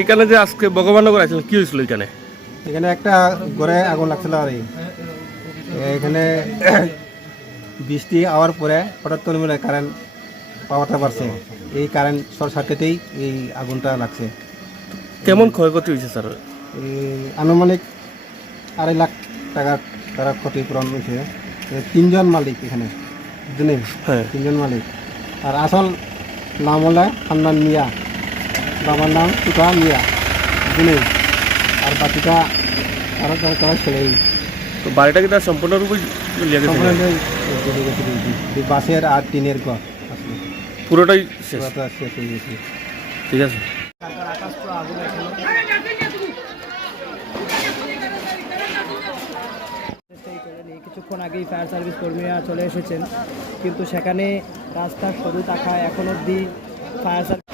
এখানে যে আজকে ভগবাননগর আছেন কি হয়েছিল এখানে এখানে একটা ঘরে আগুন লাগছিল আর এখানে বৃষ্টি আওয়ার পরে হঠাৎ করে মিলে কারেন্ট পাওয়ারটা বাড়ছে। এই কারেন্ট শর্ট সার্কিটেই এই আগুনটা লাগছে। কেমন ক্ষয়ক্ষতি হয়েছে স্যার আনুমানিক আড়াই লাখ টাকার তারা ক্ষতিপূরণ হয়েছে তিনজন মালিক এখানে। বুঝলেন হ্যাঁ তিনজন মালিক আর আসল নাম হলে খান্নান মিয়া বাবার নাম টুকা মিয়া বুঝলেন আর বাকিটা আরও তারা তারা ছেলেই তো বাড়িটা কি তার সম্পূর্ণরূপে লিয়ে গেছে সম্পূর্ণ চলে গেছে দিদি। এই বাঁশের আর টিনের ঘর আসলে পুরোটাই শেষ পুরাটা শেষ হয়ে গেছে ঠিক আছে কিছুক্ষণ আগেই ফায়ার সার্ভিস কর্মীরা চলে এসেছেন। কিন্তু সেখানে রাস্তার সরু থাকায় এখন অব্দি ফায়ার সার্ভিস